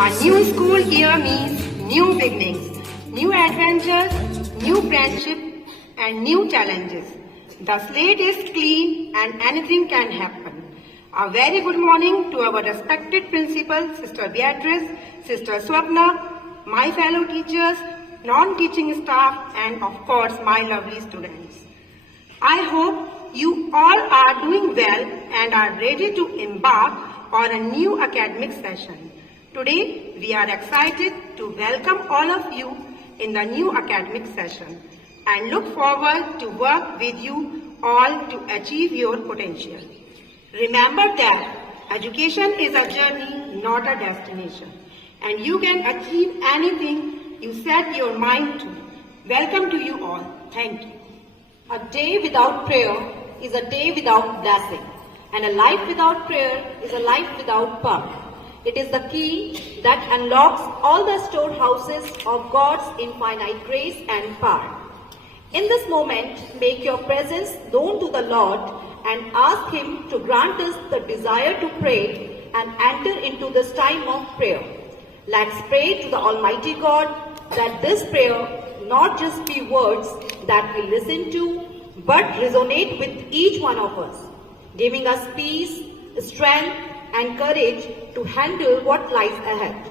A new school year means new beginnings, new adventures, new friendship and new challenges. The slate is clean and anything can happen. A very good morning to our respected principals, Sister Beatrice, Sister Swapna, my fellow teachers, non-teaching staff and of course my lovely students. I hope you all are doing well and are ready to embark on a new academic session. Today, we are excited to welcome all of you in the new academic session and look forward to work with you all to achieve your potential. Remember that education is a journey, not a destination, and you can achieve anything you set your mind to. Welcome to you all. Thank you. A day without prayer is a day without blessing, and a life without prayer is a life without power. It is the key that unlocks all the storehouses of God's infinite grace and power. In this moment, make your presence known to the Lord and ask Him to grant us the desire to pray and enter into this time of prayer. Let's pray to the Almighty God that this prayer not just be words that we listen to, but resonate with each one of us, giving us peace, strength, and courage to handle what lies ahead.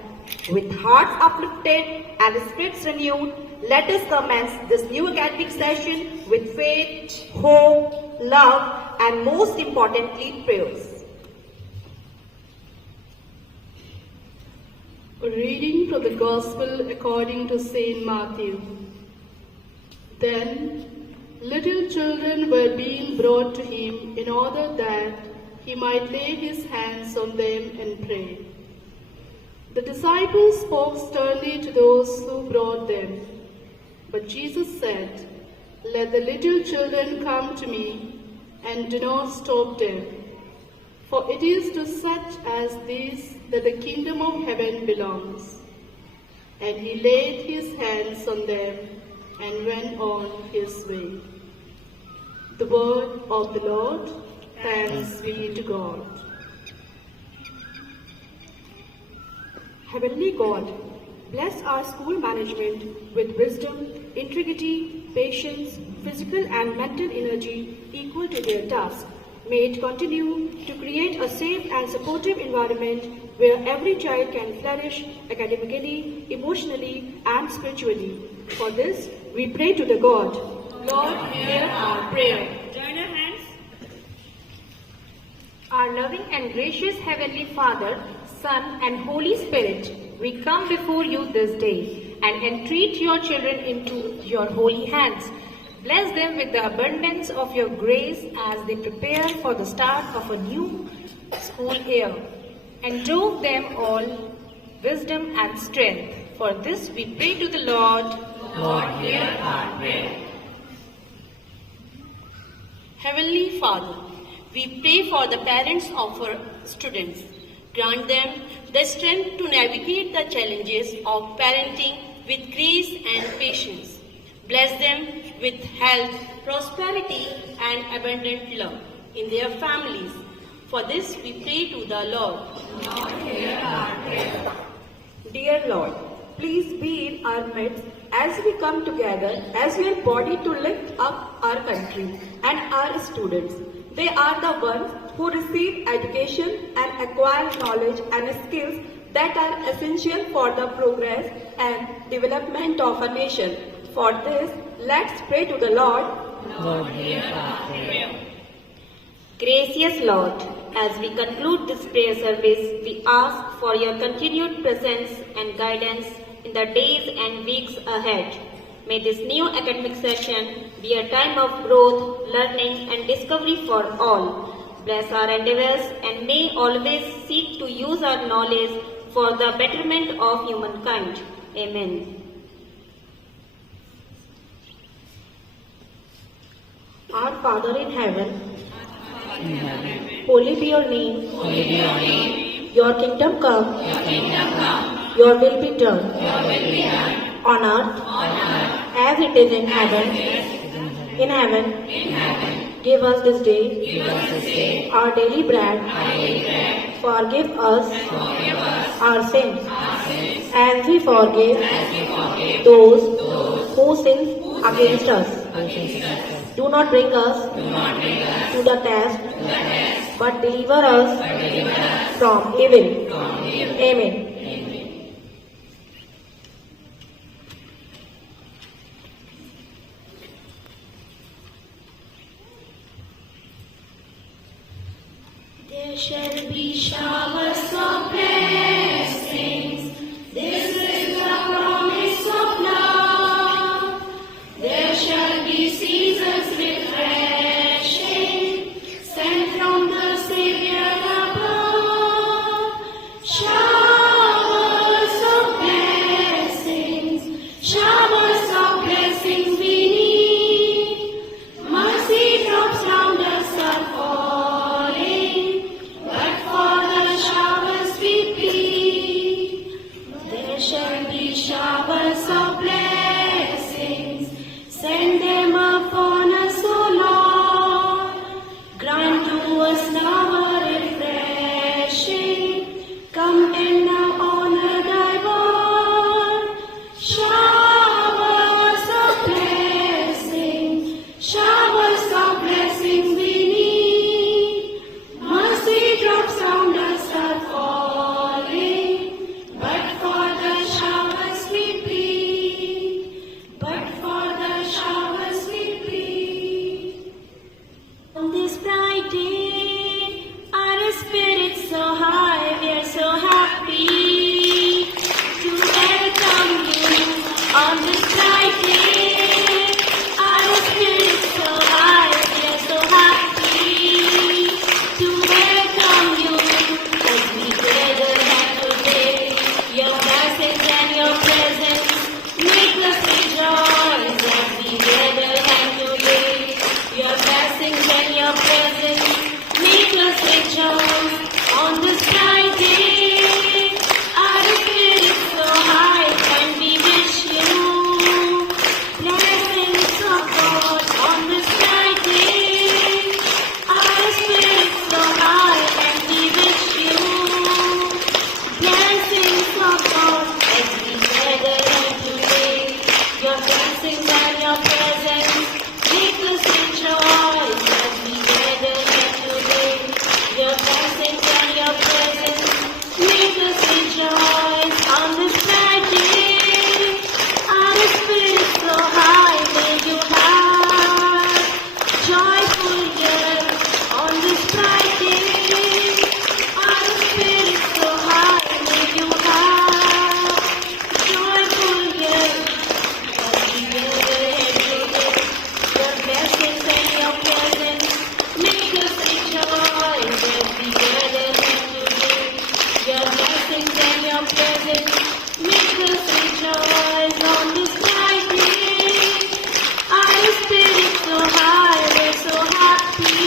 With hearts uplifted and spirits renewed, let us commence this new academic session with faith, hope, love, and most importantly, prayers. A reading from the Gospel according to Saint Matthew. Then little children were being brought to him in order that he might lay his hands on them and pray. The disciples spoke sternly to those who brought them. But Jesus said, "Let the little children come to me, and do not stop them. For it is to such as these that the kingdom of heaven belongs." And he laid his hands on them and went on his way. The word of the Lord. Thanks be to God. Heavenly God, bless our school management with wisdom, integrity, patience, physical and mental energy equal to their task. May it continue to create a safe and supportive environment where every child can flourish academically, emotionally, and spiritually. For this, we pray to the God. Lord, hear our prayer. Join our hands. Our loving and gracious Heavenly Father, Son, and Holy Spirit, we come before you this day and entreat your children into your holy hands. Bless them with the abundance of your grace as they prepare for the start of a new school year. Endow them all wisdom and strength. For this we pray to the Lord. Lord, hear our prayer. Heavenly Father, we pray for the parents of our students. Grant them the strength to navigate the challenges of parenting with grace and patience. Bless them with health, prosperity, and abundant love in their families. For this we pray to the Lord. Lord, hear our prayer. Dear Lord, please be in our midst as we come together as your body to lift up our country and our students. They are the ones who receive education and acquire knowledge and skills that are essential for the progress and development of a nation. For this, let's pray to the Lord. Lord, hear our prayer. Gracious Lord, as we conclude this prayer service, we ask for your continued presence and guidance in the days and weeks ahead. May this new academic session be be a time of growth, learning and discovery for all. Bless our endeavors and may always seek to use our knowledge for the betterment of humankind. Amen. Our Father in heaven, holy be your name. Your kingdom come. Your will be done. On earth as it is in heaven. In heaven. Give us this day our daily bread. Forgive us our sins as we forgive those who sin against us. Do not bring us to the test, but deliver us from evil. Amen. There shall be showers of blessings. This is the promise of love. There shall be seasons refreshing, sent from the Savior above. Showers of blessings we need. Mercy drops round us are falling, but for the showers we plead. There shall be showers of blessings, send them upon us, O Lord. Grant to us now a refreshing, come and now honor thy word. Showers of blessings we need. Mercy drops round us are falling, but for the showers we plead. But for the showers we plead. On this bright day, our spirits so high, we are so happy to welcome you. On this bright day, our spirits so high, we are so happy to welcome you. As we gather here today, your blessings and your presence make us rejoice. As we gather here today, your blessings and your presence make us rejoice. On this bright day, our spirits so high, and we wish you blessings of God. On this bright day, our spirits so high, and we wish you blessings of God. As we gather here today, your blessings and your presence make us rejoice. As we gather here today, your blessings and your presence make us rejoice. On this bright day, our spirits so high, may you have joyful year. On this bright day, our spirits so high, may you have joyful year. As we gather here today, your blessings and your presence make us rejoice. As we gather here today, your blessings and your presence make us rejoice. On this bright day, our spirits so high, we're so happy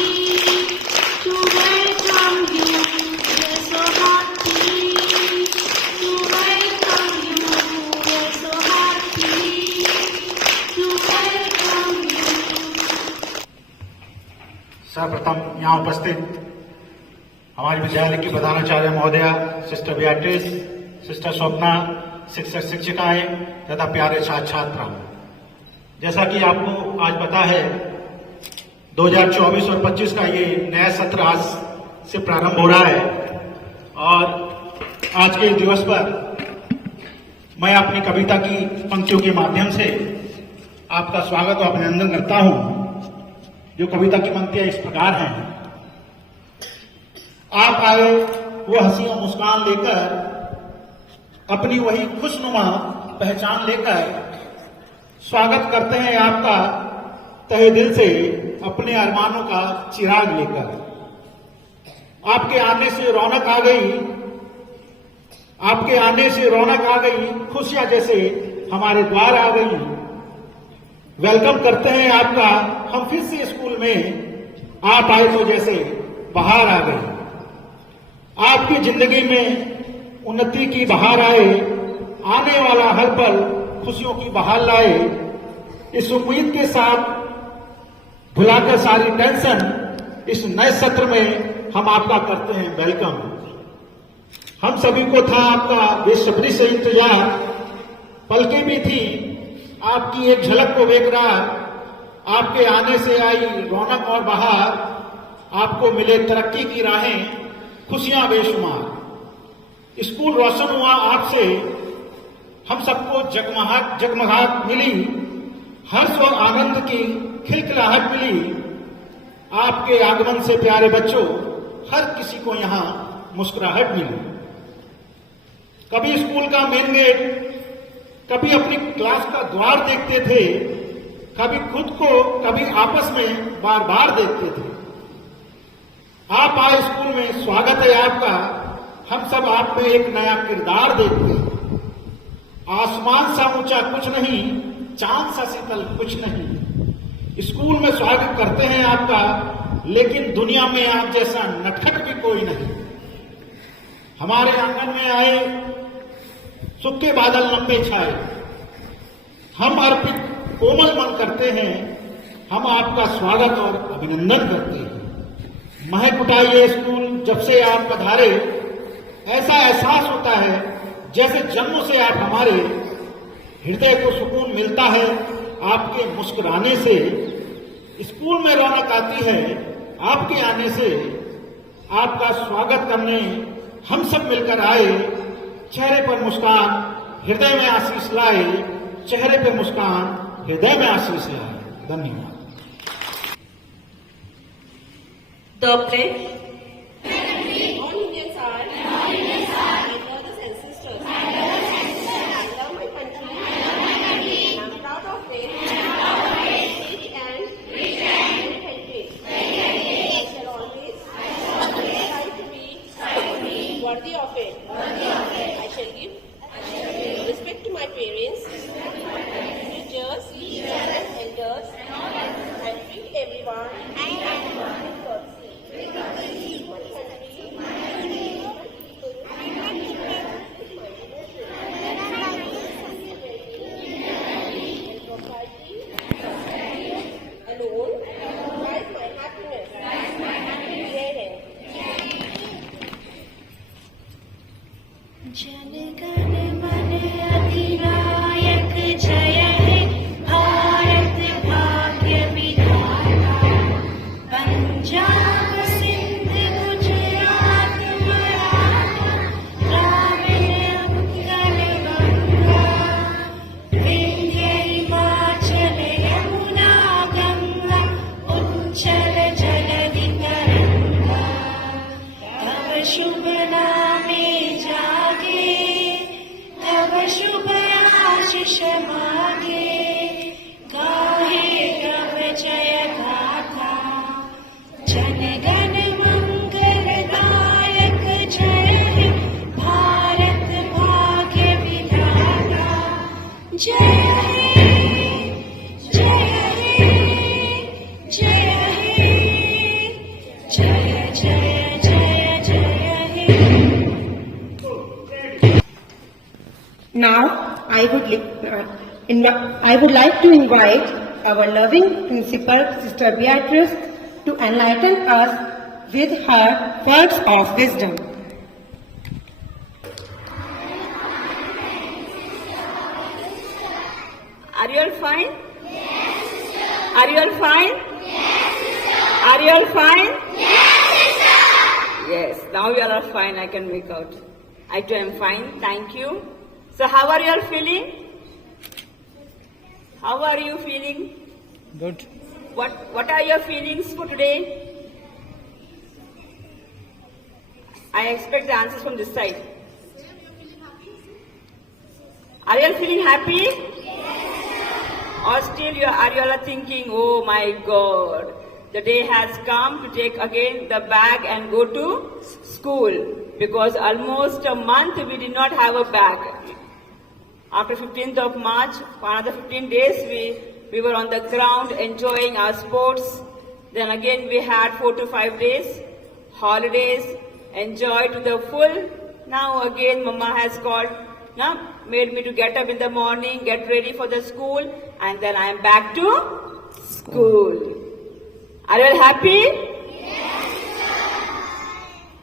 to welcome you. We're so happy to welcome you. We're so happy to welcome you. सर्वप्रथम यहाँ उपस्थित हमारे विद्यालय की प्रधानाचार्य महोदया, sister Beatrice, sister Swapna, शिक्षक शिक्षिकाएं तथा प्यारे छात्र छात्राओं, जैसा कि आपको आज पता है 2024 और 25 का ये नया सत्र आज से प्रारंभ हो रहा है और आज के दिवस पर मैं अपनी कविता की पंक्तियों के माध्यम से आपका स्वागत और अभिनंदन करता हूं। जो कविता की पंक्तियां इस प्रकार हैं। आप आए वो हंसी और मुस्कान लेकर, अपनी वही खुशनुमा पहचान लेकर, स्वागत करते हैं आपका तहे दिल से अपने अरमानों का चिराग लेकर। आपके आने से रौनक आ गई, आपके आने से रौनक आ गई, खुशियां जैसे हमारे द्वार आ गई। वेलकम करते हैं आपका हम फिर से स्कूल में, आप आए तो जैसे बाहर आ गई। आपकी जिंदगी में उन्नति की बहार आए, आने वाला हर पल खुशियों की बहार लाए। इस उम्मीद के साथ भुलाकर सारी टेंशन, इस नए सत्र में हम आपका करते हैं वेलकम। हम सभी को था आपका बेसब्री से इंतजार, पलकें भी थी आपकी एक झलक को देख रहा। आपके आने से आई रौनक और बहार, आपको मिले तरक्की की राहें, खुशियां बेशुमार। स्कूल रोशन हुआ आपसे, हम सबको जगमगाहट मिली, हर्ष और आनंद की खिलखिलाहट मिली। आपके आगमन से प्यारे बच्चों, हर किसी को यहाँ मुस्कुराहट मिली। कभी स्कूल का मेन गेट, कभी अपनी क्लास का द्वार देखते थे, कभी खुद को, कभी आपस में बार बार देखते थे। आप आए स्कूल में, स्वागत है आपका, हम सब आप में एक नया किरदार देखते हैं। आसमान सा ऊंचा कुछ नहीं, चांद सा शीतल कुछ नहीं। स्कूल में स्वागत करते हैं आपका, लेकिन दुनिया में आप जैसा नटखट भी कोई नहीं। हमारे आंगन में आए, सुख के बादल लंबे छाए, हम अर्पित कोमल मन करते हैं, हम आपका स्वागत और अभिनंदन करते हैं। महक उठाई ये स्कूल जब से आप पधारे, ऐसा एहसास होता है जैसे जन्मों से आप हमारे। हृदय को सुकून मिलता है आपके मुस्कुराने से, स्कूल में रौनक आती है आपके आने से। आपका स्वागत करने हम सब मिलकर आए, चेहरे पर मुस्कान, हृदय में आशीष लाए, चेहरे पर मुस्कान, हृदय में आशीष लाए। धन्यवाद। The pledge. All Indians are my brothers and sisters. I love my country. And I'm proud of it. Rich and heritage. I shall always strive to be worthy of it. I shall give respect to my parents, teachers, and elders, and treat everyone with courtesy. Alone lies my happiness. Jai Hind. जनगण मन अधिनायक जय हे भारत भाग्य विधाता। पंजाब सिंध गुजरात मराठा द्राविड़ उत्कल गंगा। विंध्य हिमाचल यमुना गंगा उच्चल जलधि तरंगा। तव शुभ नामे जागे, तव शुभ आशीष मागे। गाहे तव जय गाथा, जनगण मंगलदायक जय हे भारत भाग्य विधाता। जय हे, जय हे, जय हे, जय जय जय जय हे। Now, I would like to invite our loving principal, Sister Beatrice, to enlighten us with her words of wisdom. Are you all fine? Yes, are you all fine? Yes, are you all fine? Yes, now you all are fine, I can make out. I too am fine, thank you. So how are you all feeling? How are you feeling? Good. What are your feelings for today? I expect the answers from this side. Are you all feeling happy? Or still you are thinking, oh my God, the day has come to take again the bag and go to school, because almost a month we did not have a bag. After 15th of March, for another 15 days, we were on the ground enjoying our sports. Then again we had 4 to 5 days, holidays, enjoyed to the full. Now again Mama has made me to get up in the morning, get ready for the school, and then I am back to school. Are you all happy?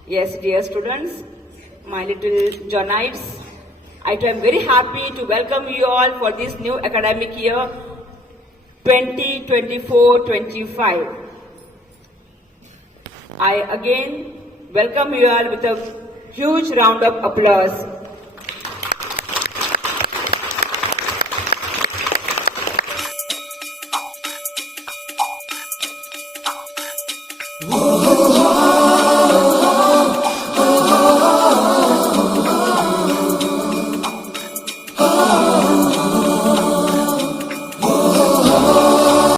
Yes, dear students, my little Johnites, I too am very happy to welcome you all for this new academic year 2024-25. I again welcome you all with a huge round of applause. Oh,